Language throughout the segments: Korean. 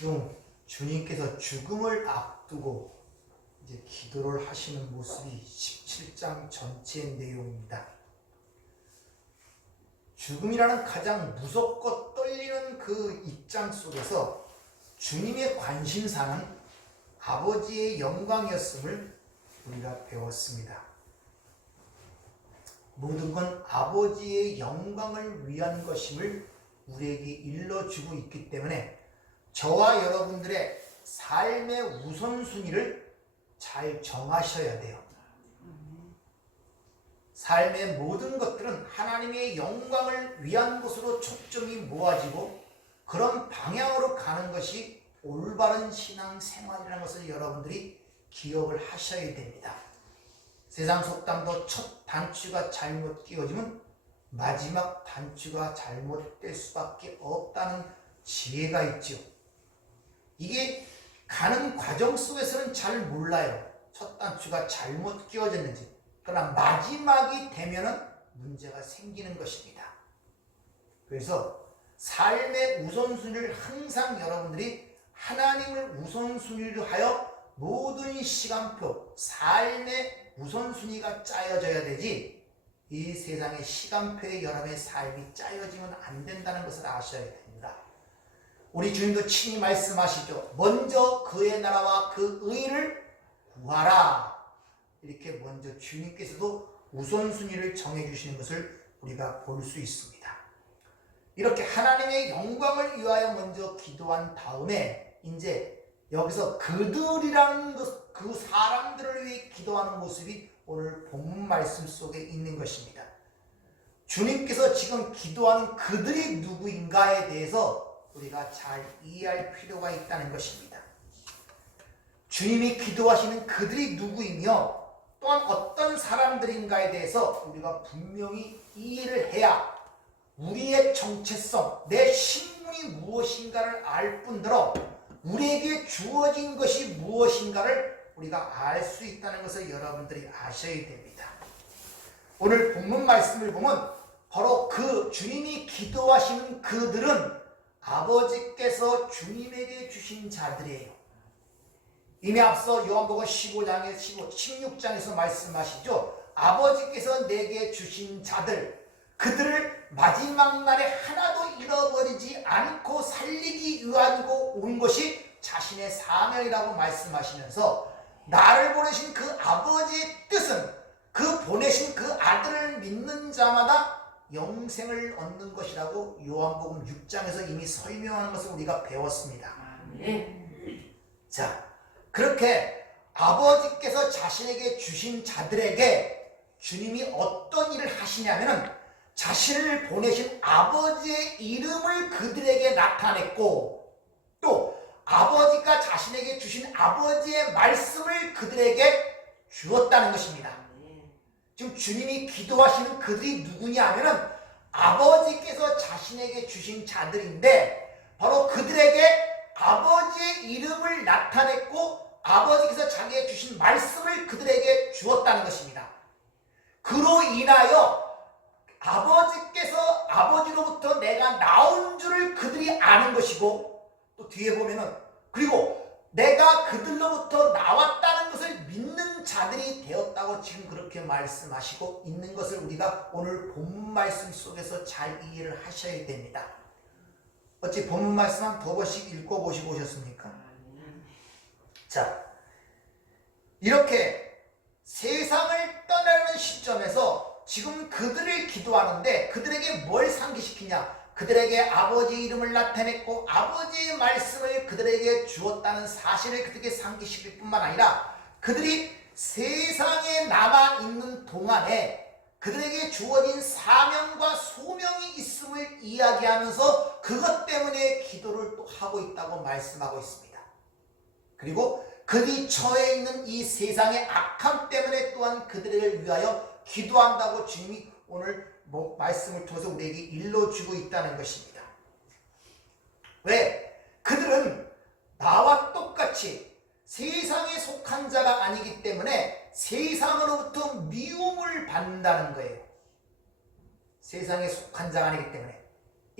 지금 주님께서 죽음을 앞두고 이제 기도를 하시는 모습이 17장 전체의 내용입니다. 죽음이라는 가장 무섭고 떨리는 그 입장 속에서 주님의 관심사는 아버지의 영광이었음을 우리가 배웠습니다. 모든 건 아버지의 영광을 위한 것임을 우리에게 일러주고 있기 때문에 저와 여러분들의 삶의 우선순위를 잘 정하셔야 돼요. 삶의 모든 것들은 하나님의 영광을 위한 것으로 초점이 모아지고 그런 방향으로 가는 것이 올바른 신앙생활이라는 것을 여러분들이 기억을 하셔야 됩니다. 세상 속담도 첫 단추가 잘못 끼워지면 마지막 단추가 잘못될 수밖에 없다는 지혜가 있죠. 이게 가는 과정 속에서는 잘 몰라요. 첫 단추가 잘못 끼워졌는지. 그러나 마지막이 되면은 문제가 생기는 것입니다. 그래서 삶의 우선순위를 항상 여러분들이 하나님을 우선순위로 하여 모든 시간표, 삶의 우선순위가 짜여져야 되지 이 세상의 시간표에 여러분의 삶이 짜여지면 안 된다는 것을 아셔야 됩니다. 우리 주님도 친히 말씀하시죠. 먼저 그의 나라와 그 의를 구하라. 이렇게 먼저 주님께서도 우선순위를 정해주시는 것을 우리가 볼 수 있습니다. 이렇게 하나님의 영광을 위하여 먼저 기도한 다음에 이제 여기서 그들이라는 것, 그 사람들을 위해 기도하는 모습이 오늘 본문 말씀 속에 있는 것입니다. 주님께서 지금 기도하는 그들이 누구인가에 대해서 우리가 잘 이해할 필요가 있다는 것입니다. 주님이 기도하시는 그들이 누구이며 또한 어떤 사람들인가에 대해서 우리가 분명히 이해를 해야 우리의 정체성, 내 신분이 무엇인가를 알 뿐더러 우리에게 주어진 것이 무엇인가를 우리가 알 수 있다는 것을 여러분들이 아셔야 됩니다. 오늘 본문 말씀을 보면 바로 그 주님이 기도하시는 그들은 아버지께서 주님에게 주신 자들이에요. 이미 앞서 요한복음 15장에 16장에서 말씀하시죠. 아버지께서 내게 주신 자들, 그들을 마지막 날에 하나도 잃어버리지 않고 살리기 위하고 온 것이 자신의 사명이라고 말씀하시면서 나를 보내신 그 아버지의 뜻은 그 보내신 그 아들을 믿는 자마다 영생을 얻는 것이라고 요한복음 6장에서 이미 설명하는 것을 우리가 배웠습니다. 자, 그렇게 아버지께서 자신에게 주신 자들에게 주님이 어떤 일을 하시냐면은 자신을 보내신 아버지의 이름을 그들에게 나타냈고 또 아버지가 자신에게 주신 아버지의 말씀을 그들에게 주었다는 것입니다. 지금 주님이 기도하시는 그들이 누구냐 하면은 아버지께서 자신에게 주신 자들인데 바로 그들에게 아버지의 이름을 나타냈고 아버지께서 자기에게 주신 말씀을 그들에게 주었다는 것입니다. 그로 인하여 아버지께서 아버지로부터 내가 나온 줄을 그들이 아는 것이고 또 뒤에 보면은 그리고 내가 그들로부터 나왔다는 것을 믿는 자들이 되었다고 지금 그렇게 말씀하시고 있는 것을 우리가 오늘 본문 말씀 속에서 잘 이해를 하셔야 됩니다. 어찌 본문 말씀 한 두 번씩 읽어보시고 오셨습니까? 자, 이렇게 세상을 떠나는 시점에서 지금 그들을 기도하는데 그들에게 뭘 상기시키냐? 그들에게 아버지의 이름을 나타냈고 아버지의 말씀을 그들에게 주었다는 사실을 그들에게 상기시킬 뿐만 아니라 그들이 세상에 남아있는 동안에 그들에게 주어진 사명과 소명이 있음을 이야기하면서 그것 때문에 기도를 또 하고 있다고 말씀하고 있습니다. 그리고 그들이 처해 있는 이 세상의 악함 때문에 또한 그들을 위하여 기도한다고 주님이 오늘 말씀을 통해서 우리에게 일러주고 있다는 것입니다. 왜? 그들은 나와 똑같이 세상에 속한 자가 아니기 때문에 세상으로부터 미움을 받는다는 거예요. 세상에 속한 자가 아니기 때문에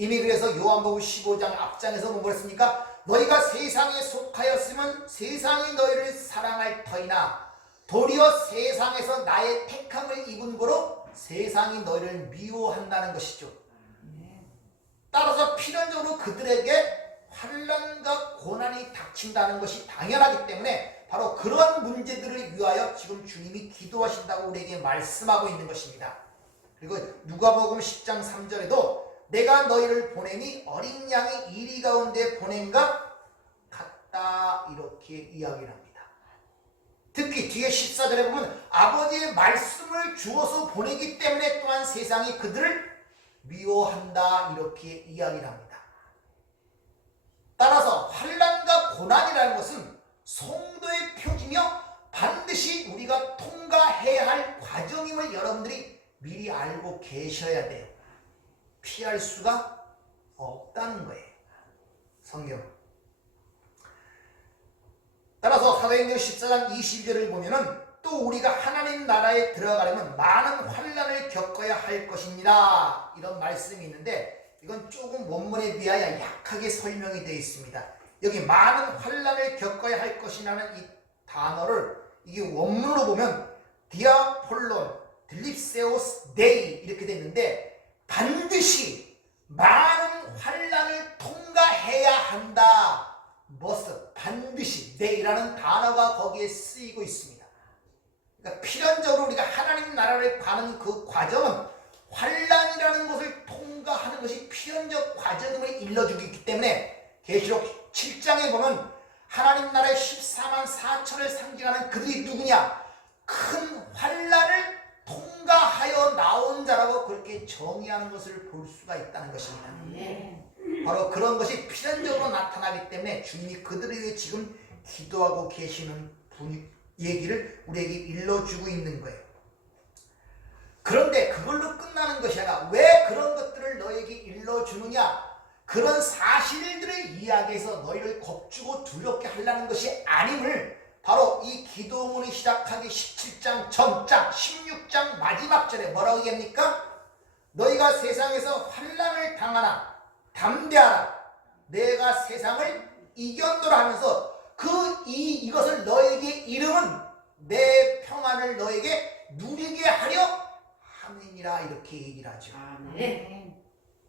이미 그래서 요한복음 15장 앞장에서 뭐라 했습니까? 너희가 세상에 속하였으면 세상이 너희를 사랑할 터이나 도리어 세상에서 나의 택함을 입은 거로 세상이 너희를 미워한다는 것이죠. 따라서 필연적으로 그들에게 환난과 고난이 닥친다는 것이 당연하기 때문에 바로 그런 문제들을 위하여 지금 주님이 기도하신다고 우리에게 말씀하고 있는 것입니다. 그리고 누가복음 10장 3절에도 내가 너희를 보내니 어린 양이 이리 가운데 보낸가 같다 이렇게 이야기를 합니다. 특히 뒤에 14절에 보면 아버지의 말씀을 주어서 보내기 때문에 또한 세상이 그들을 미워한다 이렇게 이야기를 합니다. 따라서 환난과 고난이라는 것은 성도의 표징이며 반드시 우리가 통과해야 할 과정임을 여러분들이 미리 알고 계셔야 돼요. 피할 수가 없다는 거예요. 성경. 따라서 사도행전 14장 20절을 보면은 또 우리가 하나님 나라에 들어가려면 많은 환난을 겪어야 할 것입니다. 이런 말씀이 있는데 이건 조금 원문에 비하여 약하게 설명이 되어 있습니다. 여기 많은 환난을 겪어야 할 것이라는 이 단어를 이게 원문으로 보면 디아폴론, 딜립세오스 데이 이렇게 됐는데 반드시 많은 환난을 통과해야 한다. 머스 반드시 데이라는 단어가 거기에 쓰이고 있습니다. 그러니까 필연적으로 우리가 하나님 나라를 가는 그 과정은 환난이라는 것을 통과하는 것이 필연적 과정임을 일러주기 때문에 계시록 7장에 보면 하나님 나라의 14만 4천을 상징하는 그들이 누구냐? 큰 환난을 통과하여 나온 자라고 그렇게 정의하는 것을 볼 수가 있다는 것입니다. 바로 그런 것이 필연적으로 나타나기 때문에 주님이 그들을 위해 지금 기도하고 계시는 얘기를 우리에게 일러주고 있는 거예요. 그런데 그걸로 끝나는 것이 아니라 왜 그런 것들을 너에게 일러주느냐? 그런 사실들을 이야기해서 너희를 겁주고 두렵게 하려는 것이 아님을 바로 이 기도문이 시작하기 17장 전장 16장 마지막 절에 뭐라고 얘기합니까? 너희가 세상에서 환난을 당하나 담대하라 내가 세상을 이겼노라 하면서 이것을 너에게 이름은 내 평안을 너에게 누리게 하려 함이니라 이렇게 얘기를 하죠.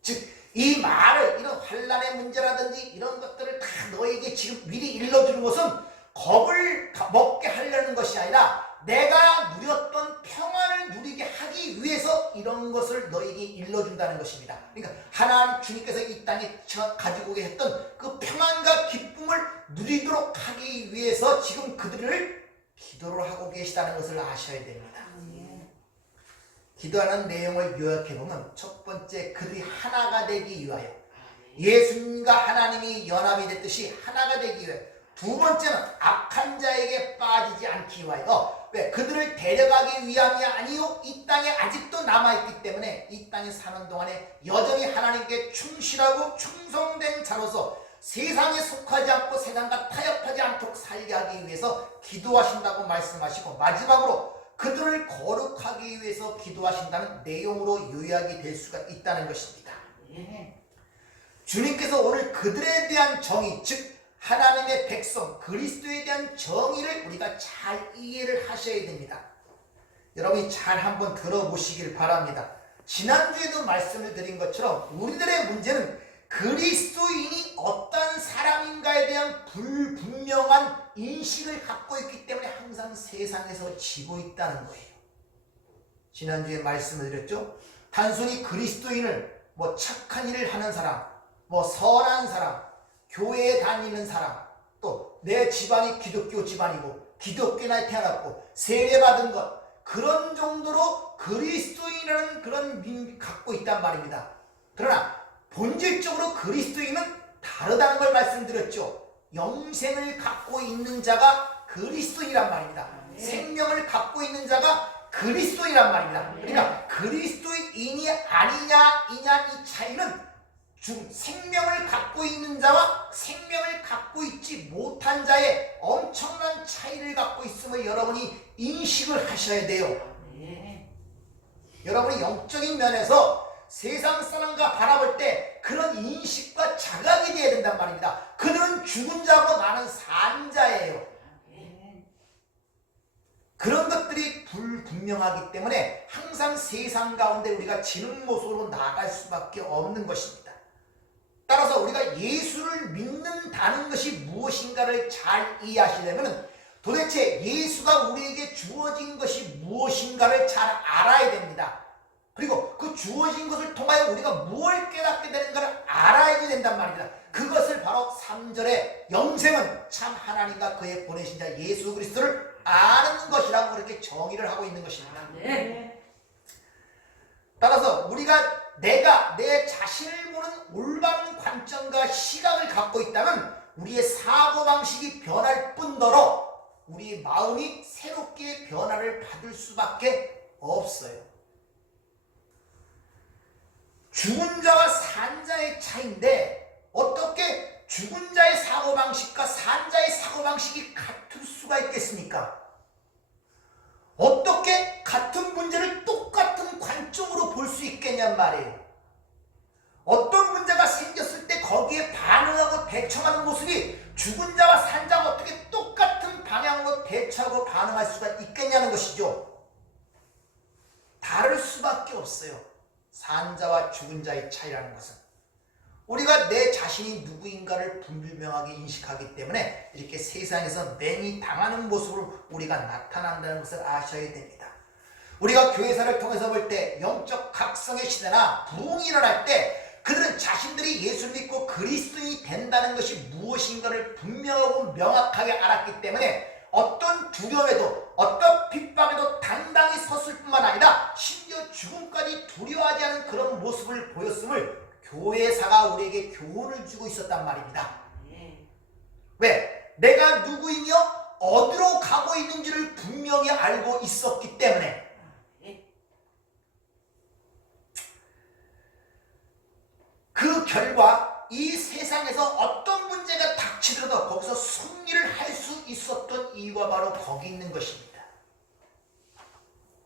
즉 이 말을 이런 환난의 문제라든지 이런 것들을 다 너에게 지금 미리 일러주는 것은 겁을 먹게 하려는 것이 아니라 내가 누렸던 평안을 누리게 하기 위해서 이런 것을 너에게 일러준다는 것입니다. 그러니까 하나님 주님께서 이 땅에 가지고 계셨던 그 평안과 기쁨을 누리도록 하기 위해서 지금 그들을 기도를 하고 계시다는 것을 아셔야 됩니다. 기도하는 내용을 요약해보면 첫 번째 그들이 하나가 되기 위하여 예수님과 하나님이 연합이 됐듯이 하나가 되기 위하여 두 번째는 악한 자에게 빠지지 않기 위하여 왜? 그들을 데려가기 위함이 아니요 이 땅에 아직도 남아있기 때문에 이 땅에 사는 동안에 여전히 하나님께 충실하고 충성된 자로서 세상에 속하지 않고 세상과 타협하지 않도록 살게 하기 위해서 기도하신다고 말씀하시고 마지막으로 그들을 거룩하기 위해서 기도하신다는 내용으로 요약이 될 수가 있다는 것입니다. 주님께서 오늘 그들에 대한 정의 즉 하나님의 백성 그리스도에 대한 정의를 우리가 잘 이해를 하셔야 됩니다. 여러분이 잘 한번 들어보시길 바랍니다. 지난주에도 말씀을 드린 것처럼 우리들의 문제는 그리스도인이 어떤 사람인가에 대한 불분명한 인식을 갖고 있기 때문에 항상 세상에서 지고 있다는 거예요. 지난주에 말씀을 드렸죠. 단순히 그리스도인을 뭐 착한 일을 하는 사람, 뭐 선한 사람, 교회에 다니는 사람, 또 내 집안이 기독교 집안이고 기독교나 태어났고 세례받은 것 그런 정도로 그리스도인이라는 그런 민을 갖고 있단 말입니다. 그러나 본질적으로 그리스도인은 다르다는 걸 말씀드렸죠. 영생을 갖고 있는 자가 그리스도인이란 말입니다. 생명을 갖고 있는 자가 그리스도인이란 말입니다. 그러니까 그리스도인이 아니냐 이냐 이 차이는 생명을 갖고 있는 자와 생명을 갖고 있지 못한 자의 엄청난 차이를 갖고 있음을 여러분이 인식을 하셔야 돼요. 여러분이 영적인 면에서 세상 사람과 바라볼 때 그런 인식과 자각이 되어야 된단 말입니다. 그들은 죽은 자고 나는 산 자예요. 그런 것들이 불분명하기 때문에 항상 세상 가운데 우리가 지는 모습으로 나아갈 수밖에 없는 것입니다. 따라서 우리가 예수를 믿는다는 것이 무엇인가를 잘 이해하시려면 도대체 예수가 우리에게 주어진 것이 무엇인가를 잘 알아야 됩니다. 그리고 그 주어진 것을 통하여 우리가 무엇을 깨닫게 되는가를 알아야 된단 말입니다. 그것을 바로 3절에 영생은 참 하나님과 그의 보내신 자 예수 그리스도를 아는 것이라고 그렇게 정의를 하고 있는 것입니다. 따라서 우리가 내가 내 자신을 보는 올바른 관점과 시각을 갖고 있다면 우리의 사고방식이 변할 뿐더러 우리 마음이 새롭게 변화를 받을 수밖에 없어요. 죽은 자와 산 자의 차이인데 어떻게 죽은 자의 사고방식과 산 자의 사고방식이 같을 수가 있겠습니까? 어떻게 같은 문제를 똑같은 관점으로 볼 수 있겠냔 말이에요. 어떤 문제가 생겼을 때 거기에 반응하고 대처하는 모습이 죽은 자와 산 자가 어떻게 똑같은 방향으로 대처하고 반응할 수가 있겠냐는 것이죠. 다를 수밖에 없어요. 산 자와 죽은 자의 차이라는 것은 우리가 내 자신이 누구인가를 분명하게 인식하기 때문에 이렇게 세상에서 맹이 당하는 모습으로 우리가 나타난다는 것을 아셔야 됩니다. 우리가 교회사를 통해서 볼 때 영적 각성의 시대나 부흥이 일어날 때 그들은 자신들이 예수를 믿고 그리스도인이 된다는 것이 무엇인가를 분명하고 명확하게 알았기 때문에 어떤 두려움에도 어떤 핍박에도 당당히 섰을 뿐만 아니라 심지어 죽음까지 두려워하지 않은 그런 모습을 보였음을 교회사가 우리에게 교훈을 주고 있었단 말입니다. 왜? 내가 누구이며 어디로 가고 있는지를 분명히 알고 있었기 때문에. 그 결과 이 세상에서 어떤 문제가 닥치더라도 거기서 승리를 할 수 있었던 이유가 바로 거기 있는 것입니다.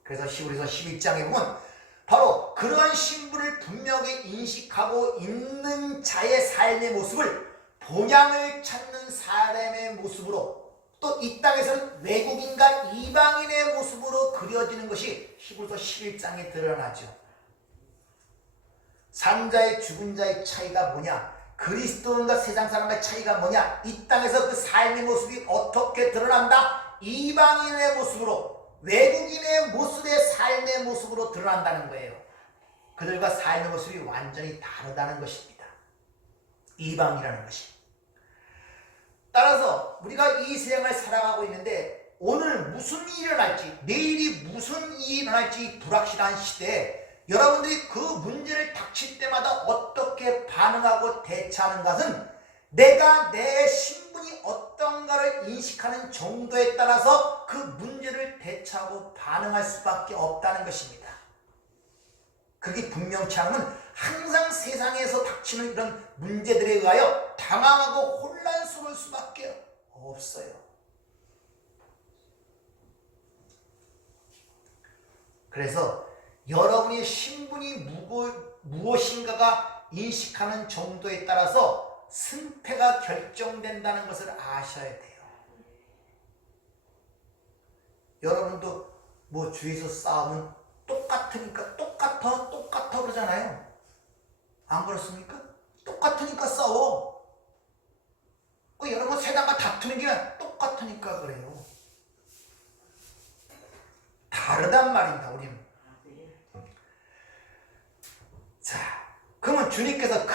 그래서 히브리서 11장에 보면 바로 그러한 신분을 분명히 인식하고 있는 자의 삶의 모습을 본향을 찾는 사람의 모습으로 또 이 땅에서는 외국인과 이방인의 모습으로 그려지는 것이 히브리서 11장에 드러나죠. 산 자의 죽은 자의 차이가 뭐냐? 그리스도인과 세상 사람과의 차이가 뭐냐? 이 땅에서 그 삶의 모습이 어떻게 드러난다? 이방인의 모습으로, 외국인의 모습의 삶의 모습으로 드러난다는 거예요. 그들과 삶의 모습이 완전히 다르다는 것입니다. 이방이라는 것이. 따라서 우리가 이 세상을 살아가고 있는데 오늘 무슨 일이 일어날지, 내일이 무슨 일이 일어날지 불확실한 시대에 여러분들이 그 문제를 닥칠 때마다 어떻게 반응하고 대처하는 것은 내가 내 신분이 어떤가를 인식하는 정도에 따라서 그 문제를 대처하고 반응할 수밖에 없다는 것입니다. 그게 분명치 않으면 항상 세상에서 닥치는 이런 문제들에 의하여 당황하고 혼란스러울 수밖에 없어요. 그래서 여러분의 신분이 무엇인가가 인식하는 정도에 따라서 승패가 결정된다는 것을 아셔야 돼요. 여러분도 뭐 주위에서 싸우면 똑같으니까 똑같아 그러잖아요. 안 그렇습니까? 똑같으니까 싸워. 여러분 세상과 다투는 게 똑같으니까 그래요. 다르단 말입니다. 우리는. 자, 그러면 주님께서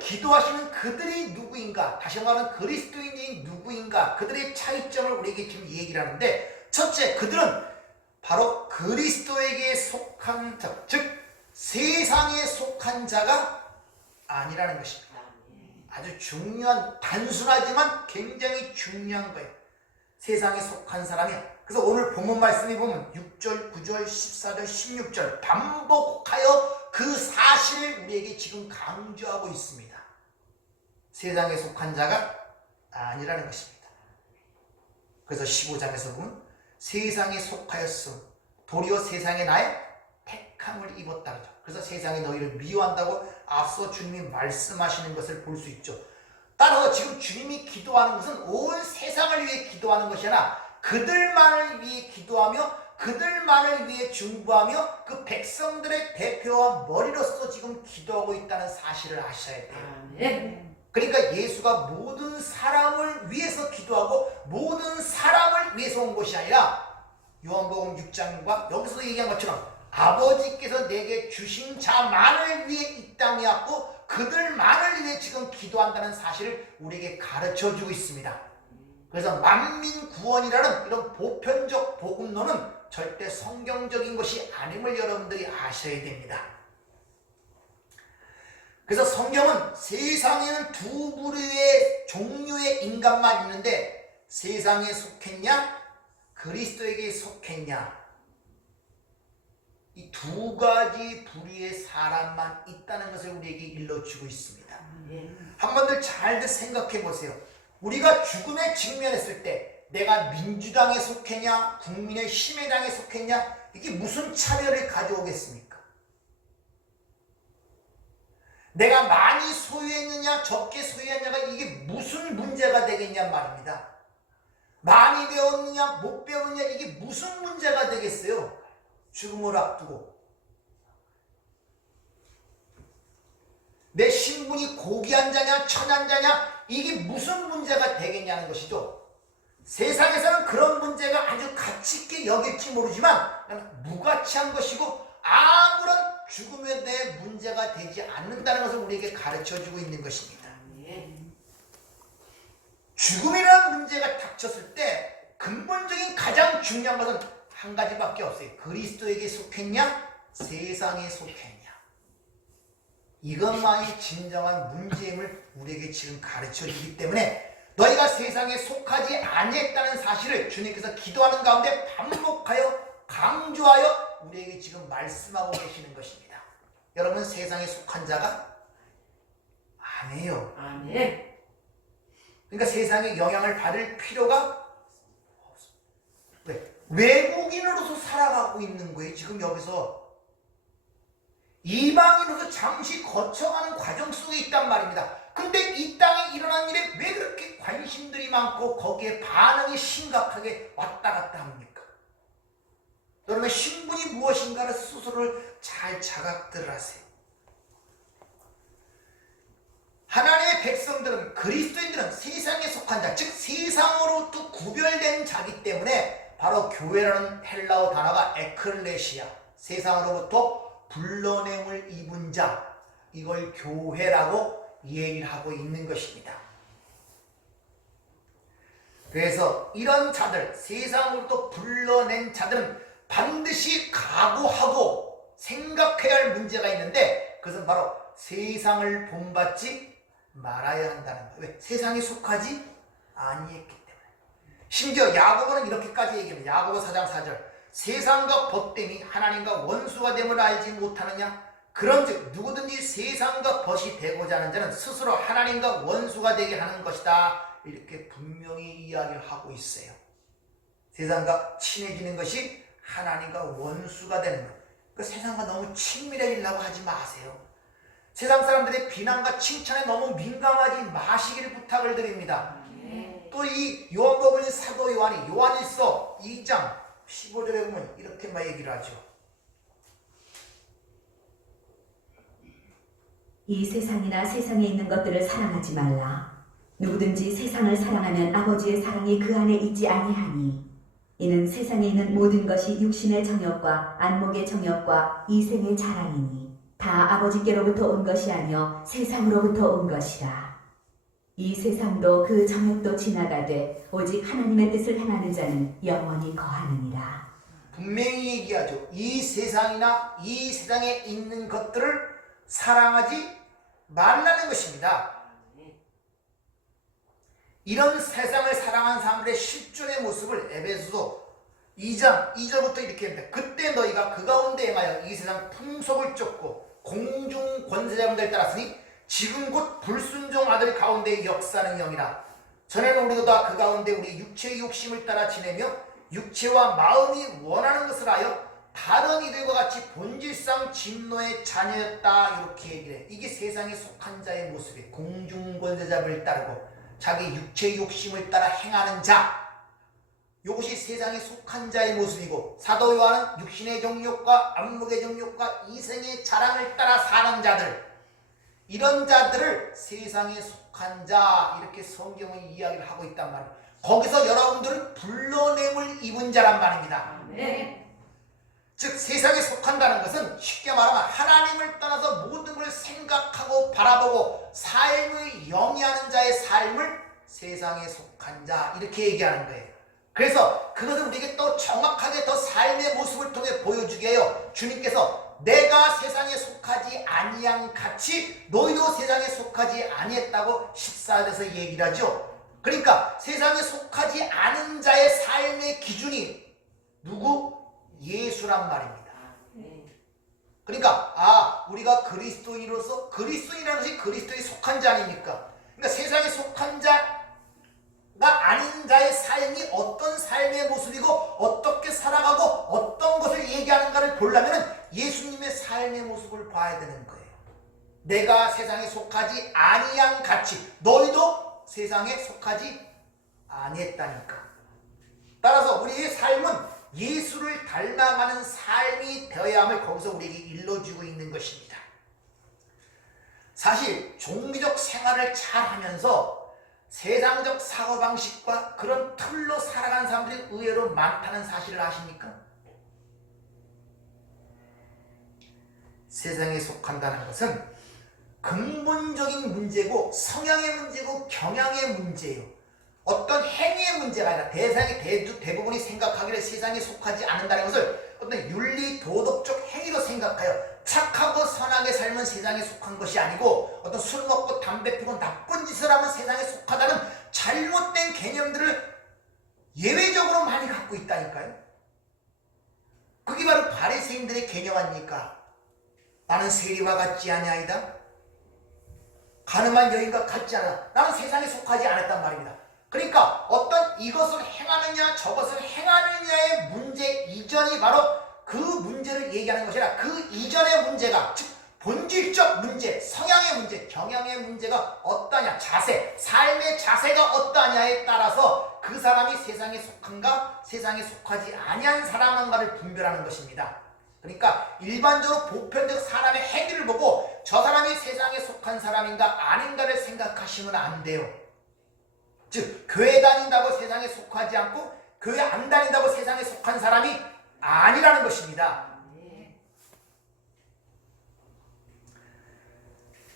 기도하시는 그들이 누구인가, 다시 말하면 그리스도인이 누구인가, 그들의 차이점을 우리에게 지금 얘기를 하는데, 첫째, 그들은 바로 그리스도에게 속한 자, 즉 세상에 속한 자가 아니라는 것입니다. 아주 중요한, 단순하지만 굉장히 중요한 거예요. 세상에 속한 사람이야. 그래서 오늘 본문 말씀에 보면 6절, 9절, 14절, 16절 반복하여 그 사실을 우리에게 지금 강조하고 있습니다. 세상에 속한 자가 아니라는 것입니다. 그래서 15장에서 보면 세상에 속하였음 도리어 세상에 나의 택함을 입었다 그러죠. 그래서 세상이 너희를 미워한다고 앞서 주님이 말씀하시는 것을 볼 수 있죠. 따라서 지금 주님이 기도하는 것은 온 세상을 위해 기도하는 것이 아니라 그들만을 위해 기도하며 그들만을 위해 중보하며 그 백성들의 대표와 머리로서 지금 기도하고 있다는 사실을 아셔야 돼요. 그러니까 예수가 모든 사람을 위해서 기도하고 모든 사람을 위해서 온 것이 아니라 요한복음 6장과 여기서도 얘기한 것처럼 아버지께서 내게 주신 자만을 위해 이 땅에 왔고 그들만을 위해 지금 기도한다는 사실을 우리에게 가르쳐주고 있습니다. 그래서 만민 구원이라는 이런 보편적 복음론은 절대 성경적인 것이 아님을 여러분들이 아셔야 됩니다. 그래서 성경은 세상에는 두 부류의 종류의 인간만 있는데 세상에 속했냐 그리스도에게 속했냐 이 두 가지 부류의 사람만 있다는 것을 우리에게 일러주고 있습니다. 한 번들 잘들 생각해 보세요. 우리가 죽음에 직면했을 때 내가 민주당에 속했냐 국민의힘당에 속했냐 이게 무슨 차별을 가져오겠습니까? 내가 많이 소유했느냐 적게 소유했느냐가 이게 무슨 문제가 되겠냐 말입니다. 많이 배웠느냐 못 배웠느냐 이게 무슨 문제가 되겠어요? 죽음을 앞두고 내 신분이 고귀한 자냐 천한 자냐 이게 무슨 문제가 되겠냐는 것이죠. 세상에서는 그런 문제가 아주 가치 있게 여길지 모르지만 무가치한 것이고 아무런 죽음에 대해 문제가 되지 않는다는 것을 우리에게 가르쳐주고 있는 것입니다. 죽음이라는 문제가 닥쳤을 때 근본적인 가장 중요한 것은 한 가지밖에 없어요. 그리스도에게 속했냐 세상에 속했냐 이것만이 진정한 문제임을 우리에게 지금 가르쳐주기 때문에 너희가 세상에 속하지 아니했다는 사실을 주님께서 기도하는 가운데 반복하여 강조하여 우리에게 지금 말씀하고 계시는 것입니다. 여러분 세상에 속한 자가 아니에요. 그러니까 세상에 영향을 받을 필요가 없어요. 왜? 외국인으로서 살아가고 있는 거예요. 지금 여기서 이방인으로서 잠시 거쳐가는 과정 속에 있단 말입니다. 근데 이 땅에 일어난 일에 왜 그렇게 관심들이 많고 거기에 반응이 심각하게 왔다 갔다 합니까? 여러분의 신분이 무엇인가를 스스로를 잘 자각들 하세요. 하나님의 백성들은 그리스도인들은 세상에 속한 자, 즉 세상으로부터 구별된 자기 때문에 바로 교회라는 헬라어 단어가 에클레시아, 세상으로부터 불러냄을 입은 자, 이걸 교회라고 얘기를 하고 있는 것입니다. 그래서 이런 자들, 세상으로부터 불러낸 자들은 반드시 각오하고 생각해야 할 문제가 있는데 그것은 바로 세상을 본받지 말아야 한다는 거예요. 왜? 세상에 속하지 아니했기 때문에. 심지어 야고보는 이렇게까지 얘기합니다. 야고보 4장 4절 세상과 벗됨이 하나님과 원수가 됨을 알지 못하느냐? 그런즉 누구든지 세상과 벗이 되고자 하는 자는 스스로 하나님과 원수가 되게 하는 것이다. 이렇게 분명히 이야기를 하고 있어요. 세상과 친해지는 것이 하나님과 원수가 되는 것. 그 세상과 너무 친밀해지려고 하지 마세요. 세상 사람들의 비난과 칭찬에 너무 민감하지 마시기를 부탁을 드립니다. 또 이 요한복음의 사도 요한이 요한일서 2장 15절에 보면 이렇게만 얘기를 하죠. 이 세상이나 세상에 있는 것들을 사랑하지 말라. 누구든지 세상을 사랑하면 아버지의 사랑이 그 안에 있지 아니하니 이는 세상에 있는 모든 것이 육신의 정욕과 안목의 정욕과 이생의 자랑이니 다 아버지께로부터 온 것이 아니요 세상으로부터 온 것이라. 이 세상도 그 정욕도 지나가되 오직 하나님의 뜻을 행하는 자는 영원히 거하느니라. 분명히 얘기하죠. 이 세상이나 이 세상에 있는 것들을 사랑하지 말라는 것입니다. 이런 세상을 사랑한 사람들의 실존의 모습을 에베소서 2장 2절부터 이렇게 합니다. 그때 너희가 그 가운데 행하여 이 세상 풍속을 쫓고 공중 권세자분들 따랐으니 지금 곧 불순종 아들 가운데 역사는 영이라. 전에는 우리도 다 그 가운데 우리 육체의 욕심을 따라 지내며 육체와 마음이 원하는 것을 하여 다른 이들과 같이 본질상 진노의 자녀였다 이렇게 얘기를 해. 이게 세상에 속한 자의 모습이에요. 공중권세자를 따르고 자기 육체의 욕심을 따라 행하는 자, 이것이 세상에 속한 자의 모습이고, 사도 요한은 육신의 정욕과 안목의 정욕과 이생의 자랑을 따라 사는 자들, 이런 자들을 세상에 속한 자 이렇게 성경은 이야기를 하고 있단 말이에요. 거기서 여러분들은 불러냄을 입은 자란 말입니다. 네. 즉 세상에 속한다는 것은 쉽게 말하면 하나님을 떠나서 모든 걸 생각하고 바라보고 삶을 영위하는 자의 삶을 세상에 속한 자 이렇게 얘기하는 거예요. 그래서 그것을 우리에게 또 정확하게 더 삶의 모습을 통해 보여주게 해요. 주님께서 내가 세상에 속하지 아니한 같이 너희도 세상에 속하지 아니했다고 14절에서 얘기를 하죠. 그러니까 세상에 속하지 않은 자의 삶의 기준이 누구? 예수란 말입니다. 그러니까 우리가 그리스도인으로서 그리스도인이라는 것이 그리스도에 속한 자 아닙니까? 그러니까 세상에 속한 자가 아닌 자의 삶이 어떤 삶의 모습이고 어떻게 살아가고 어떤 것을 얘기하는가를 보려면 예수님의 삶의 모습을 봐야 되는 거예요. 내가 세상에 속하지 아니한 같이 너희도 세상에 속하지 아니했다니까. 따라서 우리의 삶은 예수를 닮아가는 삶이 되어야 함을 거기서 우리에게 일러주고 있는 것입니다. 사실 종교적 생활을 잘 하면서 세상적 사고방식과 그런 틀로 살아가는 사람들이 의외로 많다는 사실을 아십니까? 세상에 속한다는 것은 근본적인 문제고 성향의 문제고 경향의 문제예요. 어떤 행위의 문제가 아니라 대부분이 생각하기를 세상에 속하지 않는다는 것을 어떤 윤리 도덕적 행위로 생각해요. 착하고 선하게 살면 세상에 속한 것이 아니고 어떤 술 먹고 담배 피고 나쁜 짓을 하면 세상에 속하다는 잘못된 개념들을 예외적으로 많이 갖고 있다니까요. 그게 바로 바리새인들의 개념 아닙니까? 나는 세리와 같지 아니하이다. 가늠한 여인과 같지 않아. 나는 세상에 속하지 않았단 말입니다. 그러니까 어떤 이것을 행하느냐 저것을 행하느냐의 문제 이전이 바로 그 문제를 얘기하는 것이 아니라 그 이전의 문제가 즉 본질적 문제, 성향의 문제, 경향의 문제가 어떠냐, 자세, 삶의 자세가 어떠냐에 따라서 그 사람이 세상에 속한가 세상에 속하지 아니한 사람인가를 분별하는 것입니다. 그러니까 일반적으로 보편적 사람의 행위를 보고 저 사람이 세상에 속한 사람인가 아닌가를 생각하시면 안 돼요. 즉 교회 다닌다고 세상에 속하지 않고 교회 안 다닌다고 세상에 속한 사람이 아니라는 것입니다.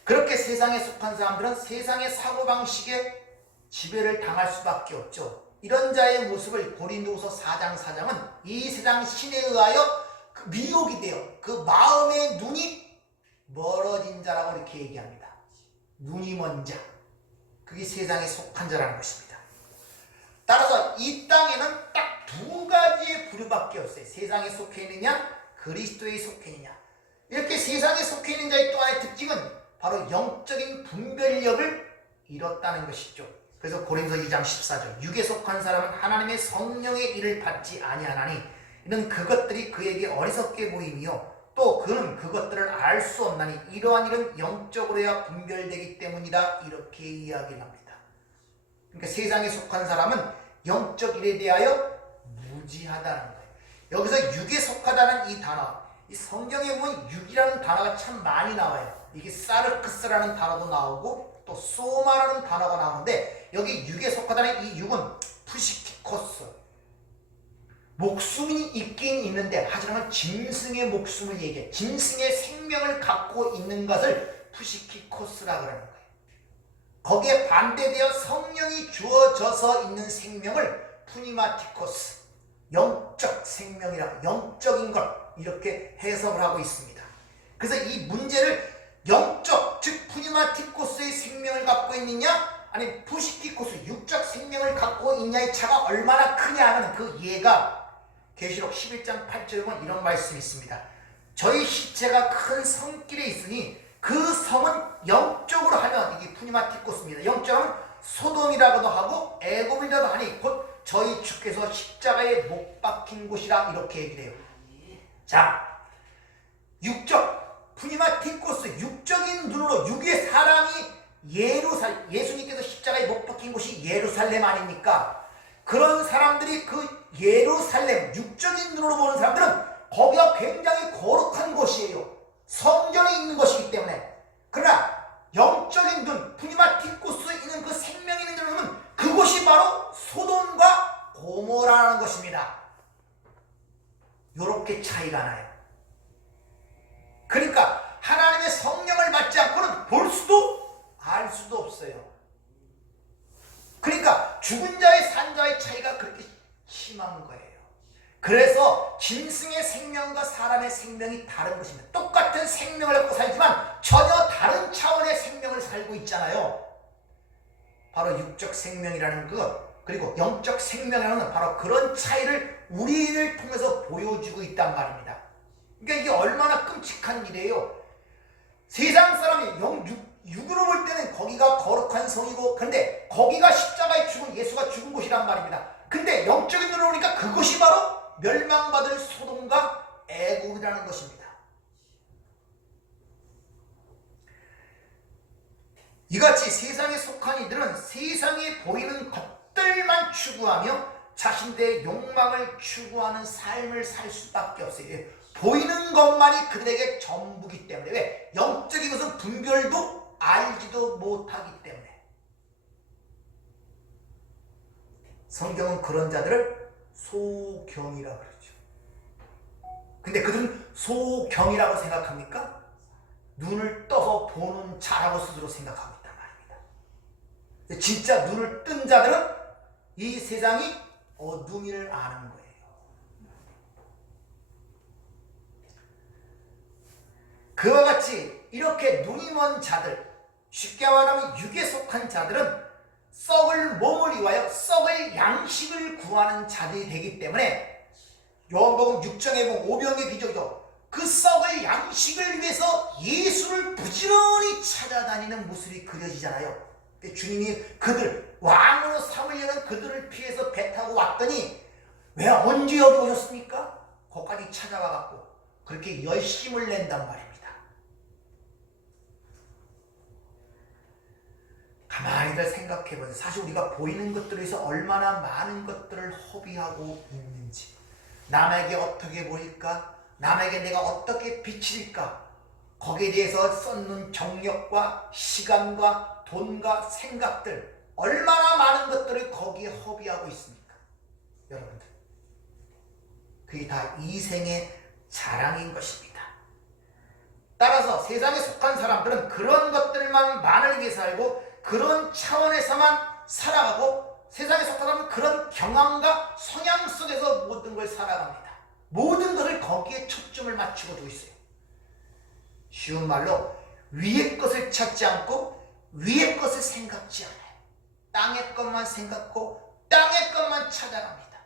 그렇게 세상에 속한 사람들은 세상의 사고방식에 지배를 당할 수밖에 없죠. 이런 자의 모습을 고린도후서 4장 4장은 이 세상 신에 의하여 그 미혹이 되어 그 마음의 눈이 멀어진 자라고 이렇게 얘기합니다. 눈이 먼 자, 그게 세상에 속한 자라는 것입니다. 따라서 이 땅에는 딱 두 가지의 부류밖에 없어요. 세상에 속해 있느냐 그리스도에 속해 있느냐. 이렇게 세상에 속해 있는 자의 또 하나의 특징은 바로 영적인 분별력을 잃었다는 것이죠. 그래서 고린도서 2장 14절 육에 속한 사람은 하나님의 성령의 일을 받지 아니하나니 이는 그것들이 그에게 어리석게 보이며 또 그는 그것들을 알 수 없나니 이러한 일은 영적으로야 분별되기 때문이다 이렇게 이야기를 합니다. 그러니까 세상에 속한 사람은 영적 일에 대하여 무지하다는 거예요. 여기서 육에 속하다는 이 단어, 이 성경에 보면 육이라는 단어가 참 많이 나와요. 이게 사르크스라는 단어도 나오고 또 소마라는 단어가 나오는데 여기 육에 속하다는 이 육은 푸시키코스, 목숨이 있긴 있는데 하지만 짐승의 목숨을 얘기해 짐승의 생명을 갖고 있는 것을 푸시키코스라 그러는 거예요. 거기에 반대되어 성령이 주어져서 있는 생명을 푸니마티코스, 영적 생명이라고 영적인 것 이렇게 해석을 하고 있습니다. 그래서 이 문제를 영적 즉 푸니마티코스의 생명을 갖고 있느냐 아니 푸시키코스 육적 생명을 갖고 있냐의 차가 얼마나 크냐 하는 그 예가 계시록 11장 8절에 보면 이런 말씀이 있습니다. 저희 시체가 큰 성길에 있으니 그 성은 영적으로 하면 이게 푸니마티코스입니다. 영적으로 하면 소돔이라고도 하고 애굽이라도 하니 곧 저희 주께서 십자가에 못 박힌 곳이라 이렇게 얘기를 해요. 자, 육적 푸니마티코스, 육적인 눈으로 육의 사람이 예수님께서 십자가에 못 박힌 곳이 예루살렘 아닙니까? 그런 사람들이 그 예루살렘, 육적인 눈으로 보는 사람들은 거기가 굉장히 거룩한 곳이에요. 성전에 있는 것이기 때문에. 그러나 영적인 눈, 푸니마티코스에 있는 그 생명이 있는 눈은 그곳이 바로 소돔과 고모라는 것입니다. 요렇게 차이가 나요. 그러니까 하나님의 성령을 받지 않고는 볼 수도 알 수도 없어요. 그러니까 죽은 자의 산 자의 차이가 그렇게 심한 거예요. 그래서 짐승의 생명과 사람의 생명이 다른 것입니다. 똑같은 생명을 갖고 살지만 전혀 다른 차원의 생명을 살고 있잖아요. 바로 육적 생명이라는 것, 그리고 영적 생명이라는 건 바로 그런 차이를 우리를 통해서 보여주고 있단 말입니다. 그러니까 이게 얼마나 끔찍한 일이에요. 세상 사람이 육으로 볼 때는 거기가 거룩한 성이고, 그런데 거기가 십자가에 죽은 예수가 죽은 곳이란 말입니다. 근데 영적인 눈으로 보니까 그것이 바로 멸망받을 소돔과 애굽이라는 것입니다. 이같이 세상에 속한 이들은 세상에 보이는 것들만 추구하며 자신들의 욕망을 추구하는 삶을 살 수밖에 없어요. 보이는 것만이 그들에게 전부기 때문에. 왜? 영적인 것은 분별도 알지도 못하기 때문에. 성경은 그런 자들을 소경이라고 그러죠. 근데 그들은 소경이라고 생각합니까? 눈을 떠서 보는 자라고 스스로 생각하고 있단 말입니다. 진짜 눈을 뜬 자들은 이 세상이 어둠을 아는 거예요. 그와 같이 이렇게 눈이 먼 자들, 쉽게 말하면 육에 속한 자들은 썩을 몸을 위하여 썩을 양식을 구하는 자들이 되기 때문에 요한복음 6장에 보면 오병의 기적이죠. 그 썩을 양식을 위해서 예수를 부지런히 찾아다니는 모습이 그려지잖아요. 주님이 그들 왕으로 삼으려는 그들을 피해서 배 타고 왔더니 왜 언제 여기 오셨습니까? 거기까지 찾아와 갖고 그렇게 열심을 낸단 말입니다. 가만히들 생각해보세요. 사실 우리가 보이는 것들에 의해서 얼마나 많은 것들을 허비하고 있는지, 남에게 어떻게 보일까, 남에게 내가 어떻게 비칠까, 거기에 대해서 쏟는 정력과 시간과 돈과 생각들, 얼마나 많은 것들을 거기에 허비하고 있습니까? 여러분들, 그게 다 이생의 자랑인 것입니다. 따라서 세상에 속한 사람들은 그런 것들만 만을 위해 살고 그런 차원에서만 살아가고, 세상에 속한 사람은 그런 경향과 성향 속에서 모든 걸 살아갑니다. 모든 것을 거기에 초점을 맞추고 두고 있어요. 쉬운 말로 위의 것을 찾지 않고 위의 것을 생각지 않아요. 땅의 것만 생각하고 땅의 것만 찾아갑니다.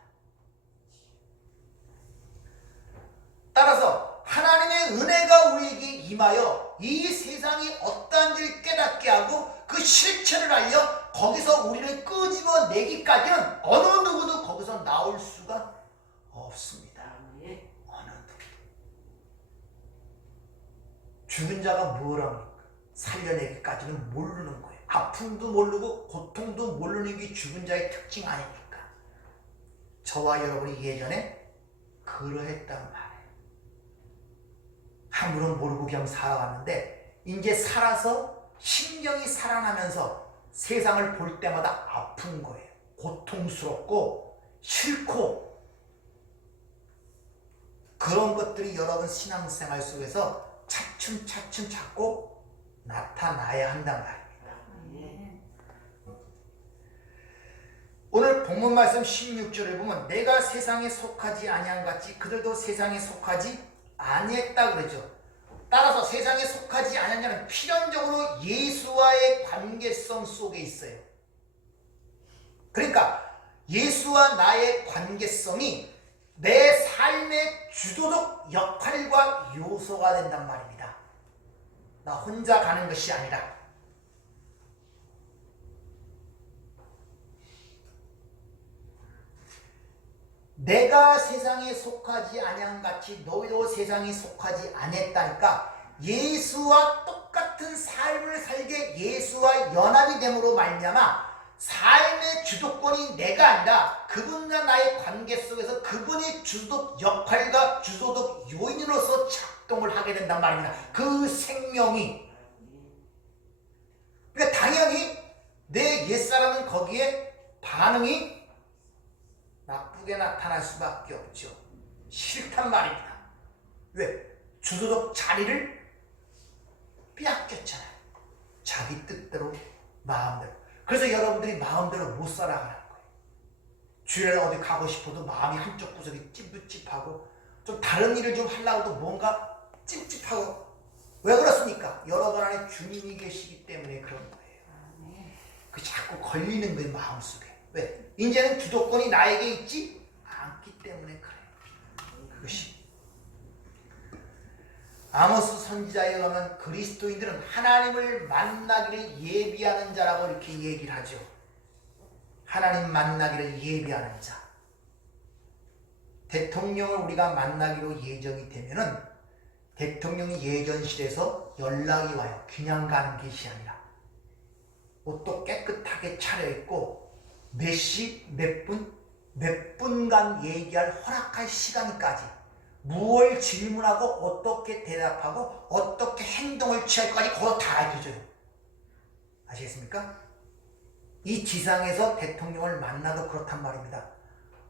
따라서 하나님의 은혜가 우리에게 임하여 이 세상이 어떠한지를 깨닫게 하고 그 실체를 알려 거기서 우리를 끄집어내기까지는 어느 누구도 거기서 나올 수가 없습니다. 어느 누구도. 죽은 자가 뭘 합니까? 살려내기까지는 모르는 거예요. 아픔도 모르고 고통도 모르는 게 죽은 자의 특징 아닙니까? 저와 여러분이 예전에 그러했단 말이에요. 아무런 모르고 그냥 살아왔는데 이제 살아서 신경이 살아나면서 세상을 볼 때마다 아픈 거예요. 고통스럽고 싫고, 그런 것들이 여러분 신앙생활 속에서 차츰차츰 자꾸 나타나야 한단 말입니다. 오늘 본문 말씀 16절에 보면 내가 세상에 속하지 아니한 같이 그들도 세상에 속하지 아니했다 그러죠. 따라서 세상에 속하지 않았냐는 필연적으로 예수와의 관계성 속에 있어요. 그러니까 예수와 나의 관계성이 내 삶의 주도적 역할과 요소가 된단 말입니다. 나 혼자 가는 것이 아니라. 내가 세상에 속하지 아니한 같이 너희도 세상에 속하지 아니했다니까 예수와 똑같은 삶을 살게 예수와 연합이 됨으로 말미암아 삶의 주도권이 내가 아니라 그분과 나의 관계 속에서 그분의 주도적 역할과 주도적 요인으로서 작동을 하게 된단 말입니다. 그 생명이. 그러니까 당연히 내 옛사람은 거기에 반응이 나쁘게 나타날 수밖에 없죠. 싫단 말입니다. 왜? 주도적 자리를 빼앗겼잖아요. 자기 뜻대로 마음대로. 그래서 여러분들이 마음대로 못 살아가는 거예요. 주일에 어디 가고 싶어도 마음이 한쪽 구석이 찝찝하고 좀 다른 일을 좀 하려고 해도 뭔가 찝찝하고. 왜 그렇습니까? 여러분 안에 주님이 계시기 때문에 그런 거예요. 그 자꾸 걸리는 거예요, 마음속에. 왜? 이제는 주도권이 나에게 있지 않기 때문에 그래요. 그것이. 아모스 선지자에 의하면 그리스도인들은 하나님을 만나기를 예비하는 자라고 이렇게 얘기를 하죠. 하나님 만나기를 예비하는 자. 대통령을 우리가 만나기로 예정이 되면은 대통령이 예전실에서 연락이 와요. 그냥 가는 것이 아니라. 옷도 깨끗하게 차려입고 몇 시, 몇 분간 얘기할 허락할 시간까지 무엇을 질문하고 어떻게 대답하고 어떻게 행동을 취할까지 그거 다 알려줘요. 아시겠습니까? 이 지상에서 대통령을 만나도 그렇단 말입니다.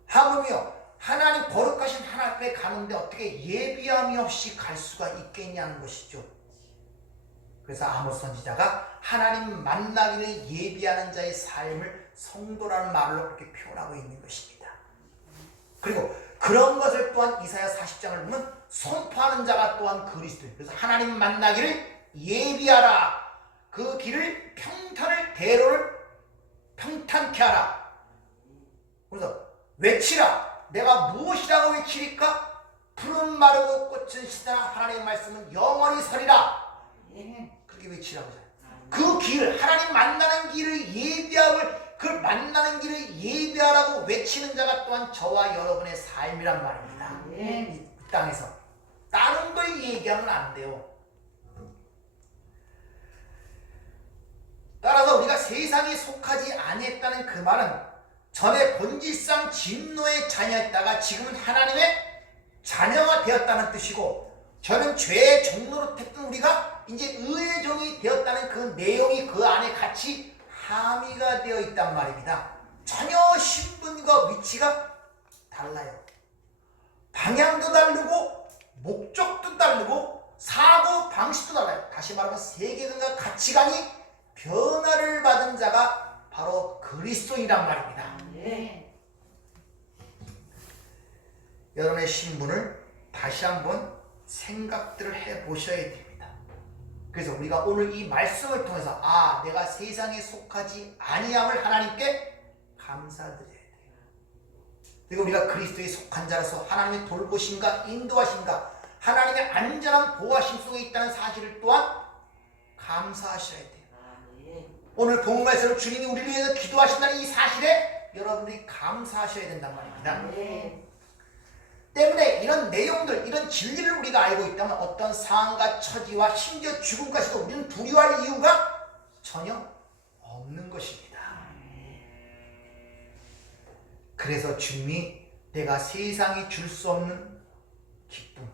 하물며 하나님 거룩하신 하나님 앞에 가는데 어떻게 예비함이 없이 갈 수가 있겠냐는 것이죠. 그래서 아모스 선지자가 하나님 만나기를 예비하는 자의 삶을 성도라는 말로 그렇게 표현하고 있는 것입니다. 그리고 그런 것을 또한 이사야 40장을 보면 선포하는 자가 또한 그리스도예요. 그래서 하나님 만나기를 예비하라. 그 길을 대로를 평탄케 하라. 그래서 외치라. 내가 무엇이라고 외치리까? 푸른 마르고 꽃은 시드나 하나님의 말씀은 영원히 서리라. 그렇게 외치라고 하잖아요. 그 길, 하나님 만나는 길을 예비하고 그 만나는 길을 예비하라고 외치는 자가 또한 저와 여러분의 삶이란 말입니다. 이 땅에서 다른 걸 얘기하면 안 돼요. 따라서 우리가 세상에 속하지 아니했다는 그 말은 전에 본질상 진노의 자녀였다가 지금은 하나님의 자녀가 되었다는 뜻이고, 저는 죄의 종로로 했던 우리가 이제 의의 종이 되었다는 그 내용이 그 안에 같이 함의가 되어 있단 말입니다. 전혀 신분과 위치가 달라요. 방향도 다르고 목적도 다르고 사고 방식도 달라요. 다시 말하면 세계관과 가치관이 변화를 받은 자가 바로 그리스도인이란 말입니다. 여러분의 신분을 다시 한번 생각들을 해보셔야 됩니다. 그래서 우리가 오늘 이 말씀을 통해서 내가 세상에 속하지 아니함을 하나님께 감사드려야 돼요. 그리고 우리가 그리스도에 속한 자로서 하나님의 돌보심과 인도하심과 하나님의 안전한 보호하심 속에 있다는 사실을 또한 감사하셔야 돼요. 오늘 본문에서 주님이 우리를 위해서 기도하신다는 이 사실에 여러분들이 감사하셔야 된단 말입니다. 때문에 이런 내용들, 이런 진리를 우리가 알고 있다면 어떤 상황과 처지와 심지어 죽음까지도 우리는 두려워할 이유가 전혀 없는 것입니다. 그래서 주님이 내가 세상이 줄 수 없는 기쁨,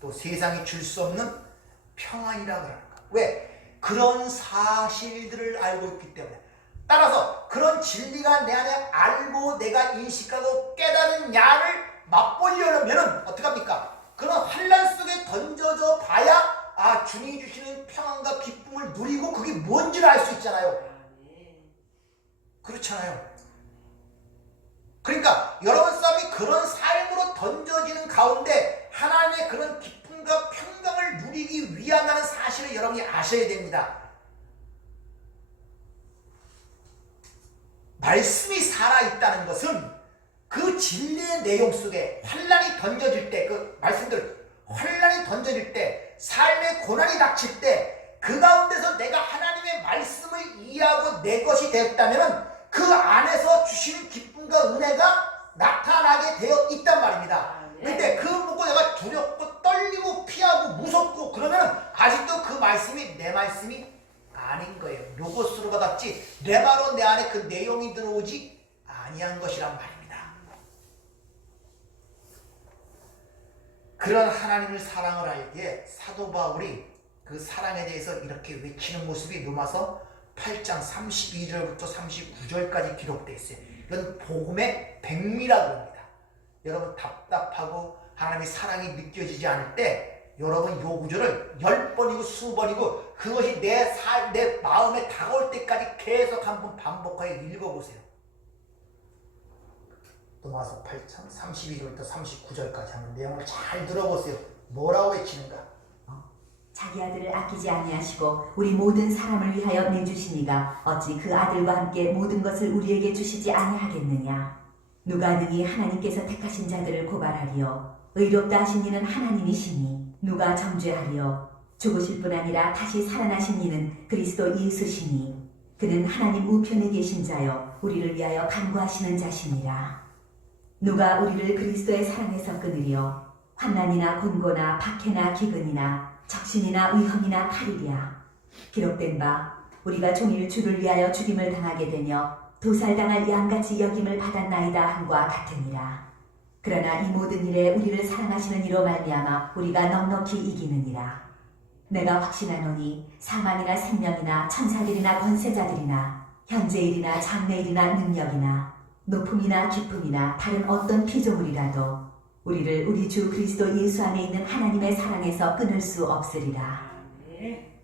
또 세상이 줄 수 없는 평안이라고 하는 것. 왜? 그런 사실들을 알고 있기 때문에. 따라서 그런 진리가 내 안에 알고 내가 인식하고 깨닫는 야를 맛보려면 어떻게 합니까? 그런 환난 속에 던져져 봐야 주님이 주시는 평안과 기쁨을 누리고 그게 뭔지를 알 수 있잖아요. 그렇잖아요. 그러니까 여러분 삶이 그런 삶으로 던져지는 가운데 하나님의 그런 기쁨과 평강을 누리기 위함이라는 사실을 여러분이 아셔야 됩니다. 말씀이 살아있다는 것은 그 진리의 내용 속에 환난이 던져질 때, 그 말씀대로 환난이 던져질 때, 삶의 고난이 닥칠 때 그 가운데서 내가 하나님의 말씀을 이해하고 내 것이 되었다면 그 안에서 주신 기쁨과 은혜가 나타나게 되어 있단 말입니다. 아, 네. 근데 그 보고 내가 두렵고 떨리고 피하고 무섭고 그러면 아직도 그 말씀이 내 말씀이 아닌 거예요. 로고스로 받았지 레마로 내 안에 그 내용이 들어오지 아니한 것이란 말입니다. 그런 하나님을 사랑을 알기에 사도 바울이 그 사랑에 대해서 이렇게 외치는 모습이 로마서 8장 32절부터 39절까지 기록되어 있어요. 이건 복음의 백미라고 합니다. 여러분 답답하고 하나님의 사랑이 느껴지지 않을 때 여러분 요 구절을 10번이고 20번이고 그것이 내 마음에 다가올 때까지 계속 한번 반복하여 읽어보세요. 로마서 8장 32절부터 39절까지 한번 내용을 잘 들어보세요. 뭐라고 외치는가? 자기 아들을 아끼지 아니하시고 우리 모든 사람을 위하여 내주시니가 어찌 그 아들과 함께 모든 것을 우리에게 주시지 아니하겠느냐. 누가 능히 하나님께서 택하신 자들을 고발하리요. 의롭다 하신 이는 하나님이시니 누가 정죄하리요. 죽으실 뿐 아니라 다시 살아나신 이는 그리스도 예수시니 그는 하나님 우편에 계신 자요 우리를 위하여 간구하시는 자시니라. 누가 우리를 그리스도의 사랑에서 끊으리요. 환난이나 곤고나 박해나 기근이나 적신이나 위험이나 칼이랴. 기록된 바 우리가 종일 주를 위하여 죽임을 당하게 되며 도살당할 양같이 여김을 받았나이다 함과 같으니라. 그러나 이 모든 일에 우리를 사랑하시는 이로 말미암아 우리가 넉넉히 이기느니라. 내가 확신하노니 사망이나 생명이나 천사들이나 권세자들이나 현재일이나 장래일이나 능력이나 높음이나 깊음이나 다른 어떤 피조물이라도 우리를 우리 주 그리스도 예수 안에 있는 하나님의 사랑에서 끊을 수 없으리라. 네.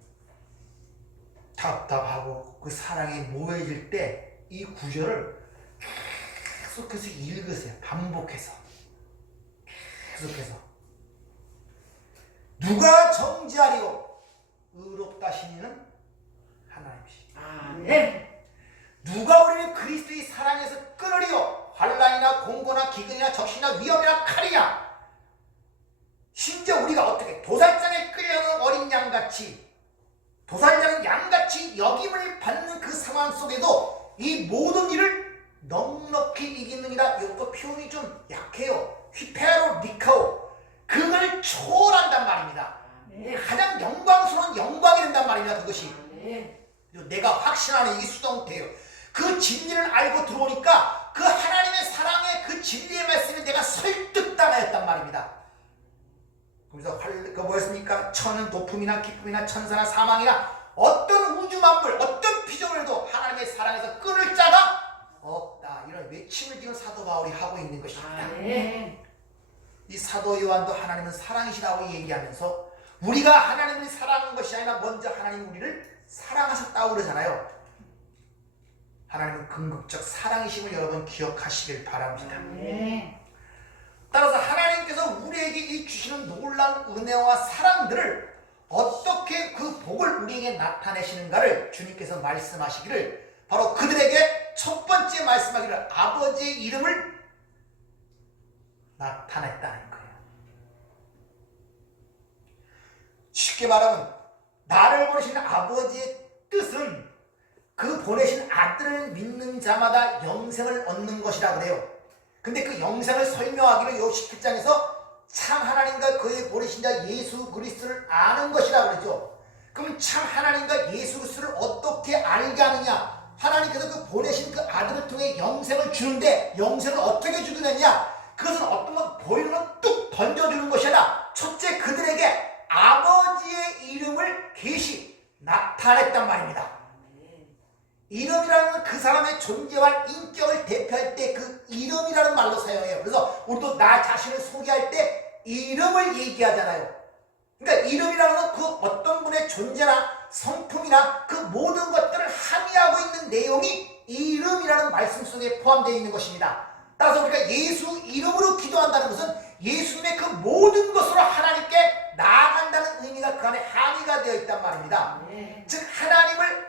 답답하고 그 사랑이 모여질 때 이 구절을 계속해서 읽으세요. 반복해서 계속해서 누가 정죄하리요? 의롭다 하시니는 하나님이시니 아, 네. 누가 우리를 그리스도의 사랑에서 끊으리요? 환난이나 공고나 기근이나 적신이나 위험이나 칼이냐? 심지어 우리가 어떻게 도살장에 끌려가는 어린 양같이 도살장은 양같이 역임을 받는 그 상황 속에도 이 모든 일을 넉넉히 이기느니라. 이것도 표현이 좀 약해요. 휘페로 니카오 그걸 초월한단 말입니다. 네. 가장 영광스러운 영광이 된단 말입니다. 그것이 네. 내가 확신하는 이게 수동태예요. 그 진리를 알고 들어오니까 그 하나님의 사랑의 그 진리의 말씀에 내가 설득당하였단 말입니다. 그래서 그 뭐였습니까? 천은 높음이나 기쁨이나 천사나 사망이나 어떤 우주 만물 어떤 피조물도 하나님의 사랑에서 끊을 자가 없다. 이런 외침을 지금 사도 바울이 하고 있는 것입니다. 아, 네. 이 사도 요한도 하나님은 사랑이시라고 얘기하면서 우리가 하나님을 사랑한 것이 아니라 먼저 하나님이 우리를 사랑하셨다고 그러잖아요. 하나님은 궁극적 사랑이심을 여러분 기억하시길 바랍니다. 네. 따라서 하나님께서 우리에게 이 주시는 놀라운 은혜와 사랑들을 어떻게 그 복을 우리에게 나타내시는가를 주님께서 말씀하시기를 바로 그들에게 첫 번째 말씀하기를 아버지의 이름을 나타냈다는 거예요. 쉽게 말하면 나를 보내신 아버지의 뜻은 그 보내신 아들을 믿는 자마다 영생을 얻는 것이라 그래요. 근데 그 영생을 설명하기를 요 17장에서 참 하나님과 그의 보내신 자 예수 그리스도를 아는 것이라 그러죠. 그럼 참 하나님과 예수 그리스도를 어떻게 알게 하느냐? 하나님께서 그 보내신 그 아들을 통해 영생을 주는데 영생을 어떻게 주느냐? 그것은 어떤 건 보이는 건 뚝 던져주는 것이 아니라 첫째 그들에게 아버지의 이름을 계시 나타냈단 말입니다. 이름이라는 건 그 사람의 존재와 인격을 대표할 때 그 이름이라는 말로 사용해요. 그래서 우리도 나 자신을 소개할 때 이름을 얘기하잖아요. 그러니까 이름이라는 건 그 어떤 분의 존재나 성품이나 그 모든 것들을 함의하고 있는 내용이 이름이라는 말씀 속에 포함되어 있는 것입니다. 따라서 우리가 예수 이름으로 기도한다는 것은 예수님의 그 모든 것으로 하나님께 나아간다는 의미가 그 안에 함의가 되어 있단 말입니다. 네. 즉 하나님을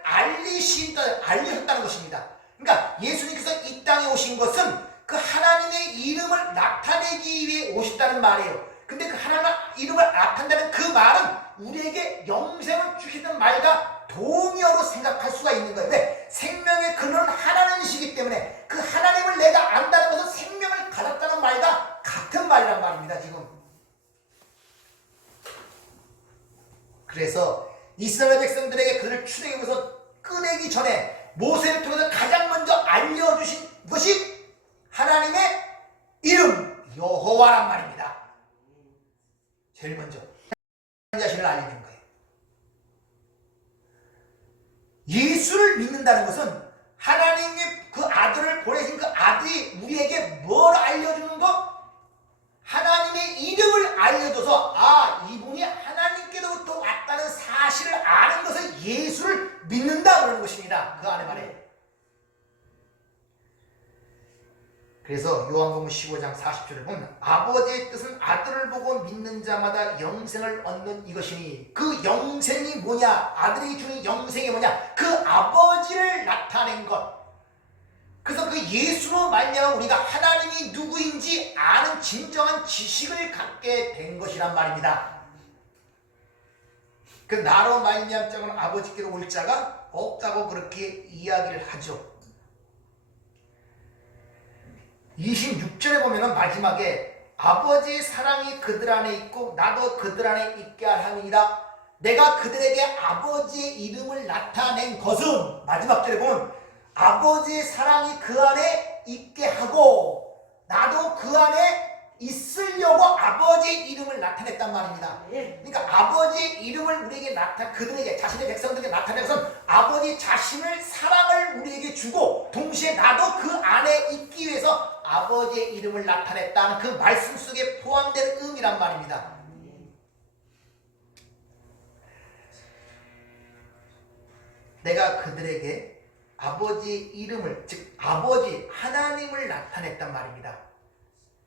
알리셨다는 것입니다. 그러니까 예수님께서 이 땅에 오신 것은 그 하나님의 이름을 나타내기 위해 오셨다는 말이에요. 근데 그 하나님의 이름을 나타낸다는 그 말은 우리에게 영생을 주시는 말과 동의어로 생각할 수가 있는 거예요. 왜? 생명의 근원은 하나님이시기 때문에 그 하나님을 내가 안다는 것은 생명을 이스라엘 백성들에게 그들을 출애굽에서 꺼내기 전에 모세를 통해서 가장 먼저 알려주신 것이 하나님의 이름 여호와란 말입니다. 제일 먼저 자신을 알리는 거예요. 예수를 믿는다는 것은 하나님의 그 아들을 보내신 그 아들이 우리에게 뭘 알려주는 것? 하나님의 이름을 알려줘서 아, 이분이 하나님께로부터 왔다는 사실을 아는 것을 예수를 믿는다 그러는 것입니다. 그 안에 말해. 그래서 요한복음 15장 40절을 보면 아버지의 뜻은 아들을 보고 믿는 자마다 영생을 얻는 이것이니 그 영생이 뭐냐? 아들이 주는 영생이 뭐냐? 그 아버지를 나타낸 것. 그래서 그 예수로 말미암아 우리가 하나님이 누구인지 아는 진정한 지식을 갖게 된 것이란 말입니다. 그 나로 말미암 자고는 아버지께로 올 자가 없다고 그렇게 이야기를 하죠. 26절에 보면은 마지막에 아버지의 사랑이 그들 안에 있고 나도 그들 안에 있게 함이니라. 내가 그들에게 아버지의 이름을 나타낸 것은 마지막 절에 보면 아버지의 사랑이 그 안에 있게 하고 나도 그 안에 있으려고 아버지의 이름을 나타냈단 말입니다. 그러니까 아버지의 이름을 우리에게 그들에게 자신의 백성들에게 나타낸 것은 아버지 자신을 사랑을 우리에게 주고 동시에 나도 그 안에 있기 위해서 아버지의 이름을 나타냈다는 그 말씀 속에 포함되는 의미란 말입니다. 내가 그들에게 아버지의 이름을, 즉 아버지 하나님을 나타냈단 말입니다.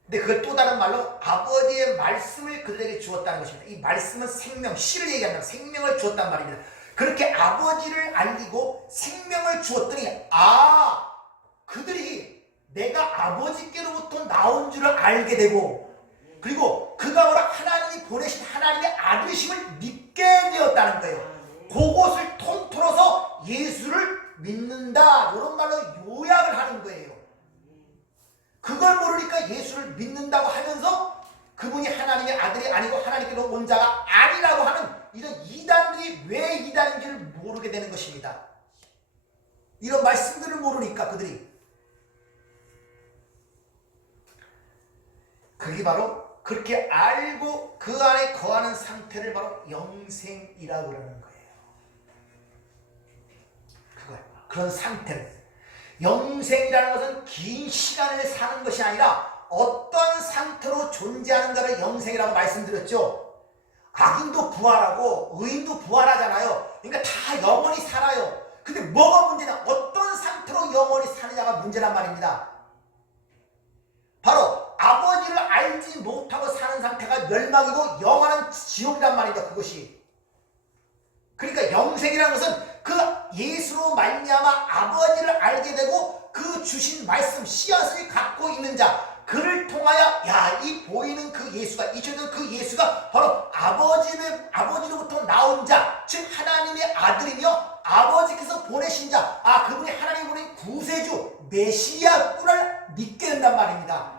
근데 그걸 또 다른 말로 아버지의 말씀을 그들에게 주었다는 것입니다. 이 말씀은 생명, 씨를 얘기하면 생명을 주었단 말입니다. 그렇게 아버지를 알리고 생명을 주었더니 아, 그들이 내가 아버지께로부터 나온 줄을 알게 되고 그리고 그가 바로 하나님이 보내신 하나님의 아들이심을 믿게 되었다는 거예요. 그것을 통틀어서 예수를 믿는다, 이런 말로 요약을 하는 거예요. 그걸 모르니까 예수를 믿는다고 하면서 그분이 하나님의 아들이 아니고 하나님께로 온 자가 아니라고 하는 이런 이단들이 왜 이단인지를 모르게 되는 것입니다. 이런 말씀들을 모르니까 그들이. 그게 바로 그렇게 알고 그 안에 거하는 상태를 바로 영생이라고 그러는 거예요. 그거예요. 그런 상태를. 영생이라는 것은 긴 시간을 사는 것이 아니라 어떤 상태로 존재하는가를 영생이라고 말씀드렸죠. 악인도 부활하고 의인도 부활하잖아요. 그러니까 다 영원히 살아요. 근데 뭐가 문제냐? 어떤 상태로 영원히 사느냐가 문제란 말입니다. 바로 아버지를 알지 못하고 사는 상태가 멸망이고 영원한 지옥이란 말입니다. 그것이. 그러니까 영생이라는 것은 그 예수로 말미암아 아버지를 알게 되고 그 주신 말씀 씨앗을 갖고 있는 자, 그를 통하여 야, 이 보이는 그 예수가, 잊혀진 그 예수가 바로 아버지로부터 나온 자, 즉 하나님의 아들이며 아버지께서 보내신 자, 아, 그분이 하나님이 보낸 구세주 메시아구를 믿게 된단 말입니다.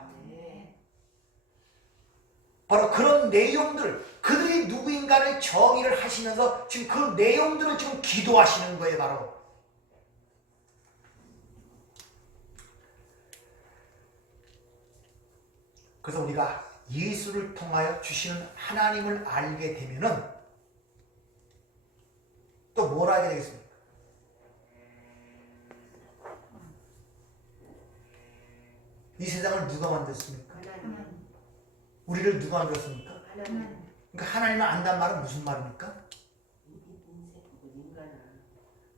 바로 그런 내용들, 그들이 누구인가를 정의를 하시면서 지금 그 내용들을 지금 기도하시는 거예요. 바로 그래서 우리가 예수를 통하여 주시는 하나님을 알게 되면은 또 뭘 알게 되겠습니까? 이 세상을 누가 만들었습니까? 우리를 누가 만들었습니까? 그러니까 하나님을 안다는 말은 무슨 말입니까?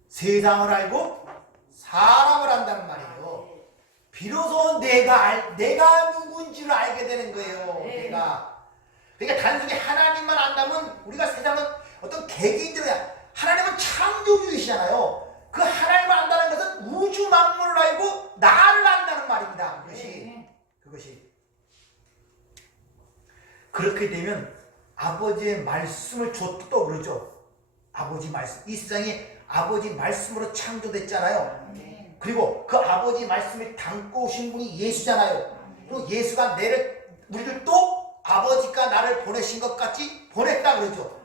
세상을 알고 사람을 안다는 말이에요. 비로소 내가 누군지를 알게 되는 거예요. 내가. 그러니까 단순히 하나님만 안다면 우리가 세상은 어떤 개개인들이야. 하나님은 창조주이시잖아요. 그 하나님을 안다는 것은 우주 만물을 알고 나를 안다는 말입니다. 그것이. 그렇게 되면 아버지의 말씀을 줬도 그러죠. 아버지 말씀. 이 세상이 아버지 말씀으로 창조됐잖아요. 그리고 그 아버지 말씀을 담고 오신 분이 예수잖아요. 그리고 예수가 우리를 또 아버지가 나를 보내신 것 같이 보냈다 그러죠.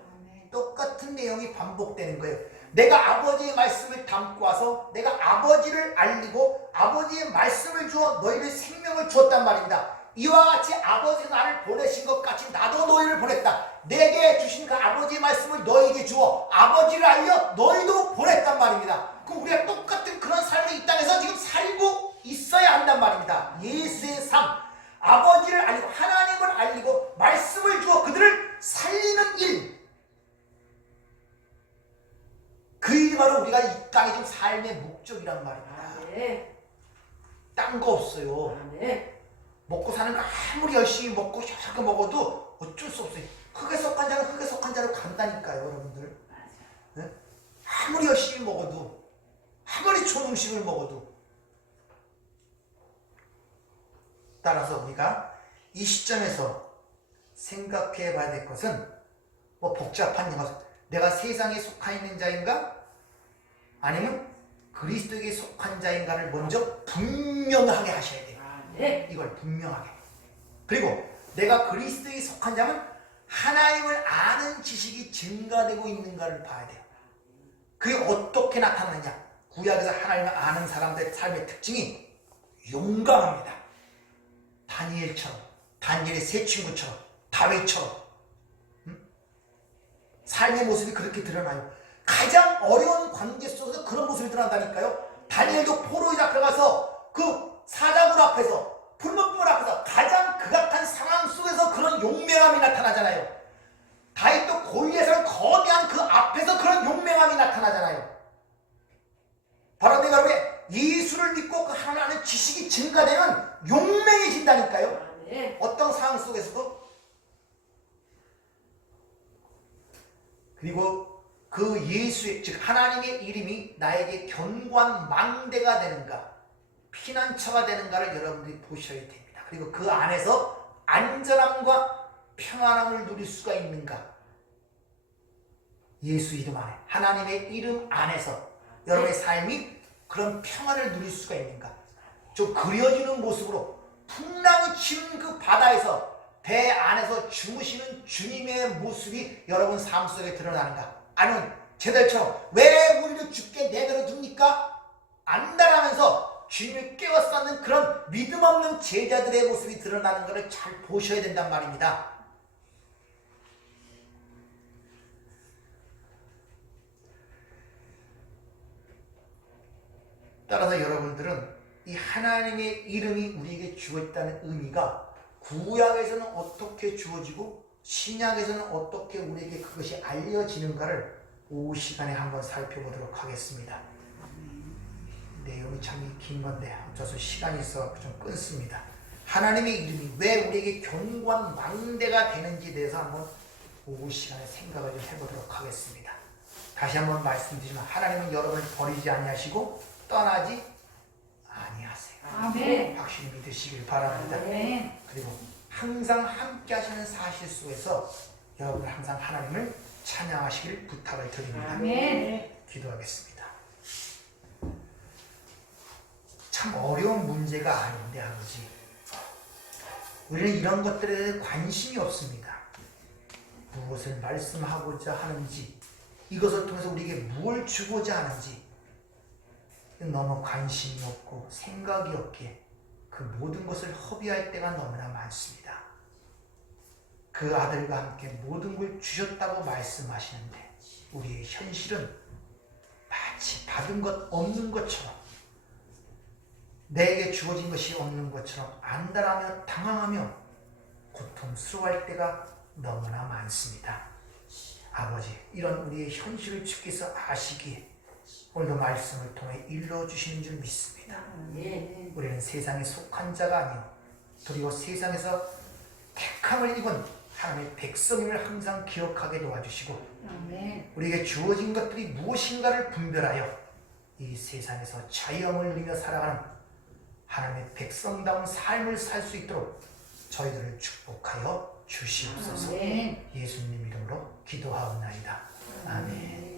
똑같은 내용이 반복되는 거예요. 내가 아버지의 말씀을 담고 와서 내가 아버지를 알리고 아버지의 말씀을 주어 너희를 생명을 주었단 말입니다. 이와 같이 아버지가 나를 보내신 것 같이 나도 너희를 보냈다. 내게 주신 그 아버지의 말씀을 너희에게 주어 아버지를 알려 너희도 보냈단 말입니다. 그럼 우리가 똑같은 그런 삶을 이 땅에서 지금 살고 있어야 한단 말입니다. 예수의 삶, 아버지를 알리고 하나님을 알리고 말씀을 주어 그들을 살리는 일, 그 일이 바로 우리가 이 땅에 좀 삶의 목적이란 말입니다. 아멘. 딴 거 없어요. 아멘. 먹고 사는 거 아무리 열심히 먹고 혀가 먹어도 어쩔 수 없어요. 흙에 속한 자는 흙에 속한 자로 간다니까요, 여러분들. 네? 아무리 열심히 먹어도, 아무리 좋은 음식을 먹어도. 따라서 우리가 이 시점에서 생각해 봐야 될 것은 뭐 복잡한 것, 내가 세상에 속한 있는 자인가? 아니면 그리스도에게 속한 자인가를 먼저 분명하게 하셔야 돼요. 아멘. 이걸 분명하게. 그리고 내가 그리스도에 속한 자면 하나님을 아는 지식이 증가되고 있는가를 봐야 돼요. 그게 어떻게 나타나느냐? 구약에서 하나님을 아는 사람들의 삶의 특징이 용감합니다. 다니엘처럼, 다니엘의 세 친구처럼, 다윗처럼 삶의 모습이 그렇게 드러나요. 가장 어려운 관계 속에서 그런 모습이 드러난다니까요. 다니엘도 포로에 잡혀가서 그 사자굴 앞에서, 불못불 앞에서 가장 극악한 상황 속에서 그런 용맹함이 나타나잖아요. 다윗도 골리앗을 거대한 그 앞에서 그런 용맹함이 나타나잖아요. 바로 내가 왜 예수를 믿고 그 하나님의 지식이 증가되면 용맹해진다니까요. 아멘. 어떤 상황 속에서도. 그리고 그 예수의, 즉 하나님의 이름이 나에게 견고한 망대가 되는가, 피난처가 되는가를 여러분들이 보셔야 됩니다. 그리고 그 안에서 안전함과 평안함을 누릴 수가 있는가. 예수 이름 안에, 하나님의 이름 안에서 여러분의 삶이 그런 평안을 누릴 수가 있는가. 좀 그려지는 모습으로 풍랑이 치는 그 바다에서 배 안에서 주무시는 주님의 모습이 여러분 삶 속에 드러나는가? 아니면 제들처럼 왜 우리를 죽게 내버려 둡니까? 안달하면서 주님을 깨워싸는 그런 믿음 없는 제자들의 모습이 드러나는 것을 잘 보셔야 된단 말입니다. 따라서 여러분들은 이 하나님의 이름이 우리에게 주어있다는 의미가 구약에서는 어떻게 주어지고 신약에서는 어떻게 우리에게 그것이 알려지는가를 오후 시간에 한번 살펴보도록 하겠습니다. 내용이 참 긴 건데 어쩌서 시간이 있어 좀 끊습니다. 하나님의 이름이 왜 우리에게 견고한 망대가 되는지에 대해서 한번 오후 시간에 생각을 좀 해보도록 하겠습니다. 다시 한번 말씀드리지만 하나님은 여러분을 버리지 아니하시고 떠나지 아니하세요. 아멘. 확실히 믿으시길 바랍니다. 아멘. 그리고 항상 함께 하시는 사실 속에서 여러분 항상 하나님을 찬양하시길 부탁을 드립니다. 아멘. 기도하겠습니다. 참 어려운 문제가 아닌데 아버지, 우리는 이런 것들에 대해 관심이 없습니다. 무엇을 말씀하고자 하는지, 이것을 통해서 우리에게 무엇을 주고자 하는지 너무 관심이 없고 생각이 없기에 그 모든 것을 허비할 때가 너무나 많습니다. 그 아들과 함께 모든 걸 주셨다고 말씀하시는데 우리의 현실은 마치 받은 것 없는 것처럼, 내게 주어진 것이 없는 것처럼 안달하며 당황하며 고통스러워할 때가 너무나 많습니다. 아버지, 이런 우리의 현실을 주께서 아시기에 오늘도 말씀을 통해 일러주시는 줄 믿습니다. 예. 우리는 세상에 속한 자가 아니요 그리고 세상에서 택함을 입은 하나님의 백성임을 항상 기억하게 도와주시고, 아멘. 우리에게 주어진 것들이 무엇인가를 분별하여 이 세상에서 자유함을 누리며 살아가는 하나님의 백성다운 삶을 살 수 있도록 저희들을 축복하여 주시옵소서. 아멘. 예수님 이름으로 기도하옵나이다. 아멘.